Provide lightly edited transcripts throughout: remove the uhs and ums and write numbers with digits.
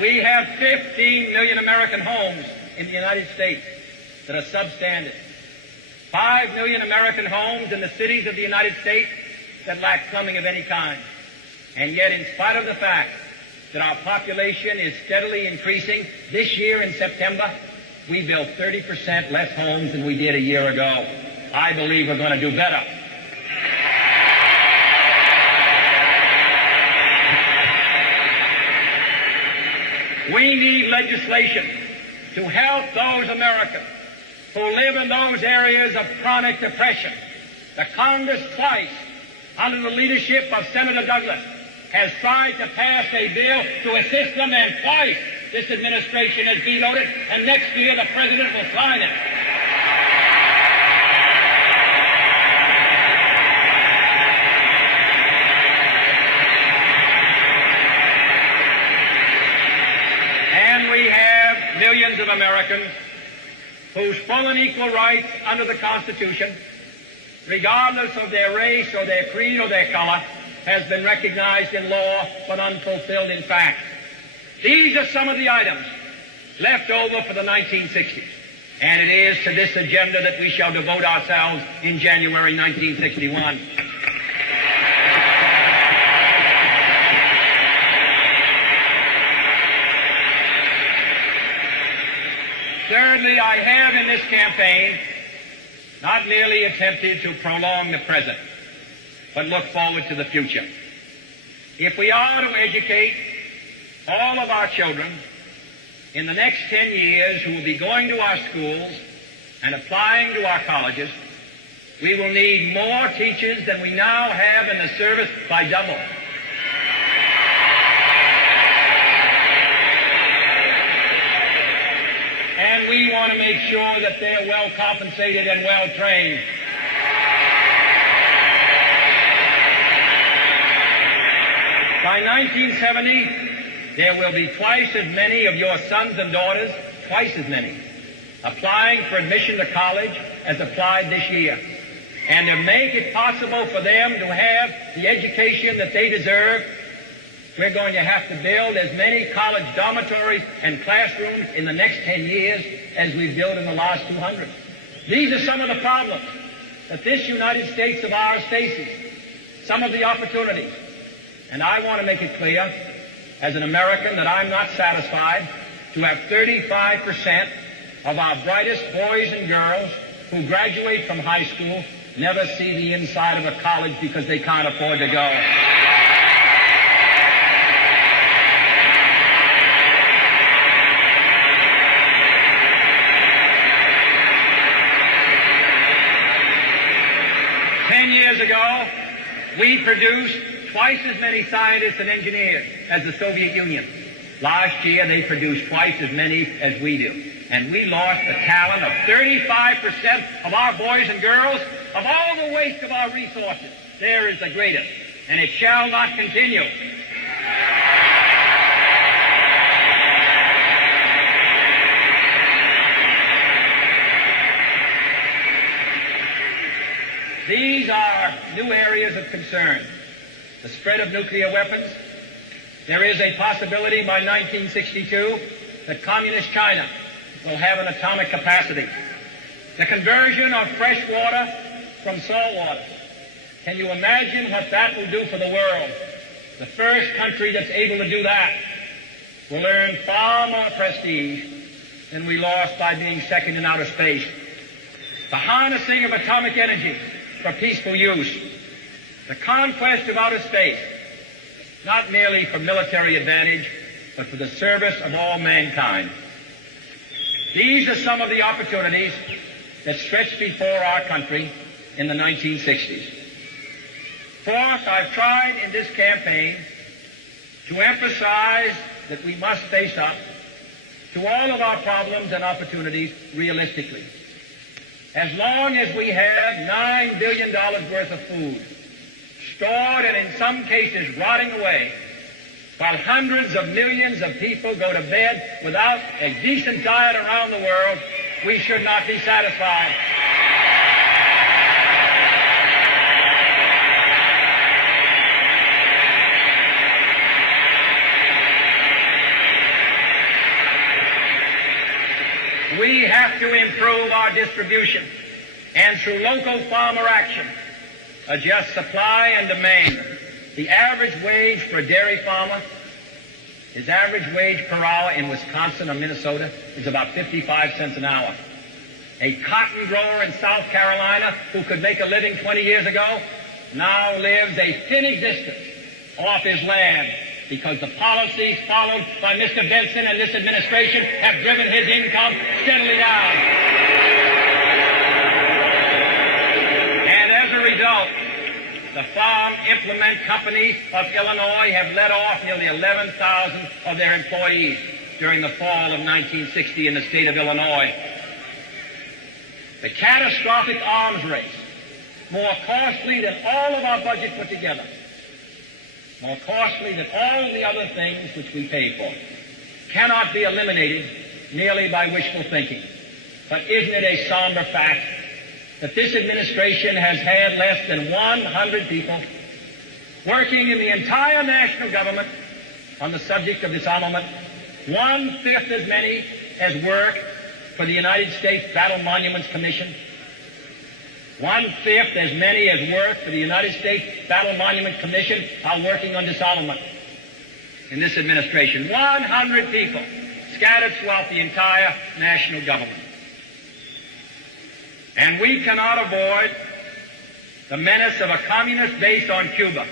We have 15 million American homes in the United States that are substandard. 5 million American homes in the cities of the United States that lack plumbing of any kind. And yet, in spite of the fact that our population is steadily increasing, this year in September, we built 30% less homes than we did a year ago. I believe we're going to do better. We need legislation to help those Americans who live in those areas of chronic depression. The Congress twice, under the leadership of Senator Douglas, has tried to pass a bill to assist them, and twice this administration has vetoed it, and next year the President will sign it. And we have millions of Americans whose full and equal rights under the Constitution, regardless of their race or their creed or their color, has been recognized in law but unfulfilled in fact. These are some of the items left over for the 1960s, and it is to this agenda that we shall devote ourselves in January 1961. Thirdly, I have in this campaign not merely attempted to prolong the present, but look forward to the future. If we are to educate all of our children in the next 10 years who will be going to our schools and applying to our colleges, we will need more teachers than we now have in the service by double. And we want to make sure that they're well compensated and well trained. By 1970, there will be twice as many of your sons and daughters, twice as many, applying for admission to college as applied this year. And to make it possible for them to have the education that they deserve, we're going to have to build as many college dormitories and classrooms in the next 10 years as we've built in the last 200. These are some of the problems that this United States of ours faces, some of the opportunities. And I want to make it clear, as an American, that I'm not satisfied to have 35% of our brightest boys and girls who graduate from high school never see the inside of a college because they can't afford to go. Years ago, we produced twice as many scientists and engineers as the Soviet Union. Last year, they produced twice as many as we do. And we lost the talent of 35% of our boys and girls. Of all the waste of our resources, there is the greatest, and it shall not continue. These are new areas of concern. The spread of nuclear weapons. There is a possibility by 1962 that communist China will have an atomic capacity. The conversion of fresh water from salt water. Can you imagine what that will do for the world? The first country that's able to do that will earn far more prestige than we lost by being second in outer space. The harnessing of atomic energy for peaceful use, the conquest of outer space, not merely for military advantage, but for the service of all mankind. These are some of the opportunities that stretched before our country in the 1960s. Fourth, I've tried in this campaign to emphasize that we must face up to all of our problems and opportunities realistically. As long as we have $9 billion worth of food stored and in some cases rotting away, while hundreds of millions of people go to bed without a decent diet around the world, we should not be satisfied. We have to improve our distribution and through local farmer action, adjust supply and demand. The average wage for a dairy farmer, his average wage per hour in Wisconsin or Minnesota is about 55 cents an hour. A cotton grower in South Carolina who could make a living 20 years ago now lives a thin existence off his land because the policies followed by Mr. Benson and this administration have driven his income steadily down. And as a result, the Farm Implement Companies of Illinois have let off nearly 11,000 of their employees during the fall of 1960 in the state of Illinois. The catastrophic arms race, more costly than all of our budget put together, more costly than all of the other things which we pay for, cannot be eliminated merely by wishful thinking. But isn't it a somber fact that this administration has had less than 100 people working in the entire national government on the subject of disarmament, 1/5 as many as work for the United States Battle Monuments Commission, 1/5 as many as work for the United States Battle Monument Commission are working on disarmament in this administration. 100 people scattered throughout the entire national government. And we cannot avoid the menace of a communist base on Cuba,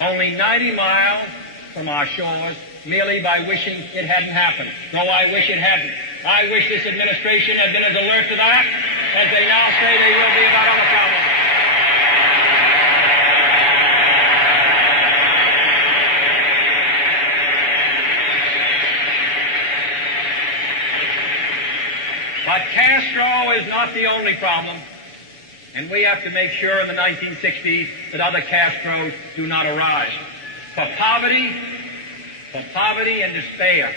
only 90 miles from our shores, merely by wishing it hadn't happened. Though I wish it hadn't. I wish this administration had been as alert to that as they now say they will be about other problems. But Castro is not the only problem, and we have to make sure in the 1960s that other Castros do not arise. For poverty and despair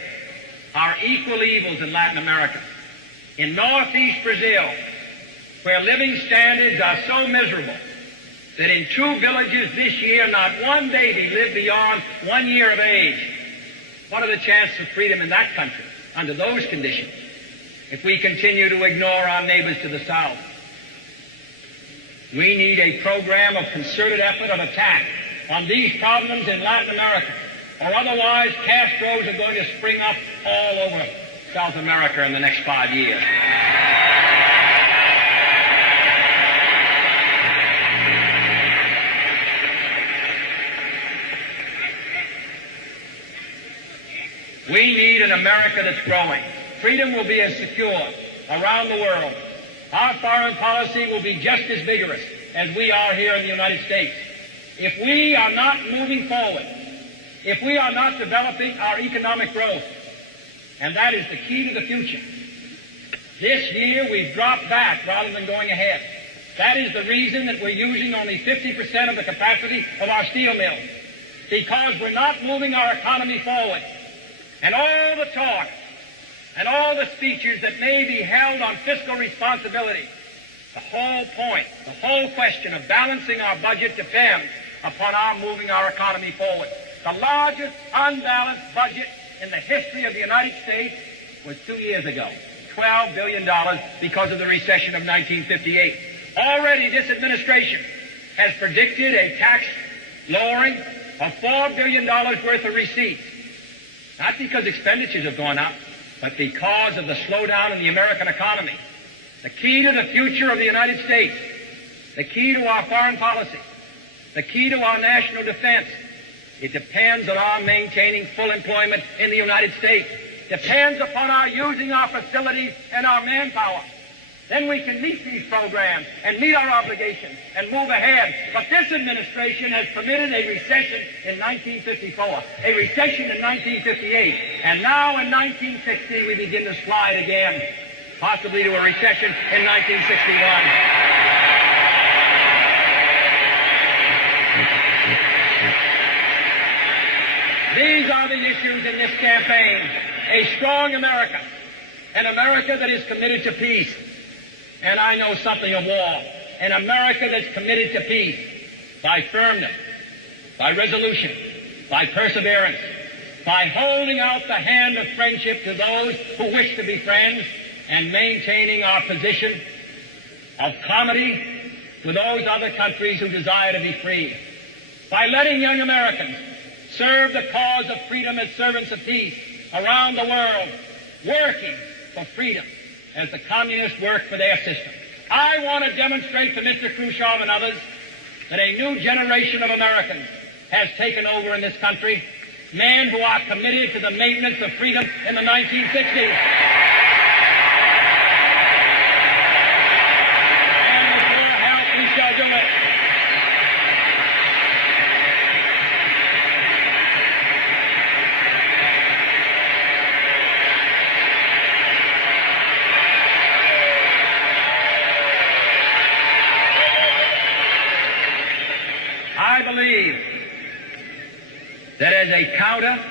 are equal evils in Latin America. In northeast Brazil, where living standards are so miserable that in 2 villages this year not one baby lived beyond 1 year of age. What are the chances of freedom in that country under those conditions if we continue to ignore our neighbors to the south? We need a program of concerted effort of attack on these problems in Latin America, or otherwise Castros are going to spring up all over South America in the next 5 years. We need an America that's growing. Freedom will be as secure around the world. Our foreign policy will be just as vigorous as we are here in the United States. If we are not moving forward, if we are not developing our economic growth, and that is the key to the future. This year we've dropped back rather than going ahead. That is the reason that we're using only 50% of the capacity of our steel mills, because we're not moving our economy forward. And all the talk and all the speeches that may be held on fiscal responsibility, the whole point, the whole question of balancing our budget depends upon our moving our economy forward. The largest unbalanced budget in the history of the United States was 2 years ago, $12 billion because of the recession of 1958. Already this administration has predicted a tax lowering of $4 billion worth of receipts. Not because expenditures have gone up, but because of the slowdown in the American economy. The key to the future of the United States, the key to our foreign policy, the key to our national defense, it depends on our maintaining full employment in the United States. Depends upon our using our facilities and our manpower. Then we can meet these programs and meet our obligations and move ahead. But this administration has permitted a recession in 1954, a recession in 1958, and now in 1960 we begin to slide again, possibly to a recession in 1961. These are the issues in this campaign. A strong America, an America that is committed to peace. And I know something of war. An America that's committed to peace by firmness, by resolution, by perseverance, by holding out the hand of friendship to those who wish to be friends, and maintaining our position of comity with those other countries who desire to be free. By letting young Americans serve the cause of freedom as servants of peace around the world, working for freedom as the communists work for their system. I want to demonstrate to Mr. Khrushchev and others that a new generation of Americans has taken over in this country, men who are committed to the maintenance of freedom in the 1960s. And with your help, we shall do it. I believe that as a counter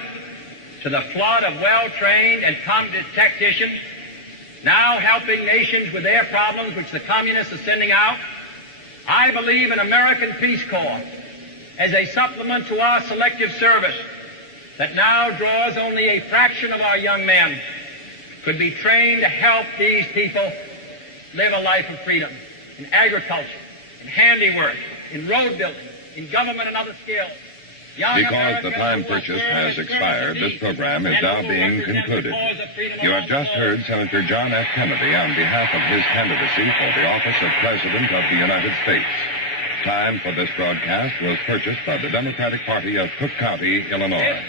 to the flood of well-trained and competent tacticians now helping nations with their problems which the communists are sending out, I believe an American Peace Corps as a supplement to our selective service that now draws only a fraction of our young men could be trained to help these people live a life of freedom in agriculture, in handiwork, in road building, in government and other skills. Because the time purchased has expired, this program is now being concluded. You have just heard Senator John F. Kennedy on behalf of his candidacy for the office of President of the United States. Time for this broadcast was purchased by the Democratic Party of Cook County, Illinois.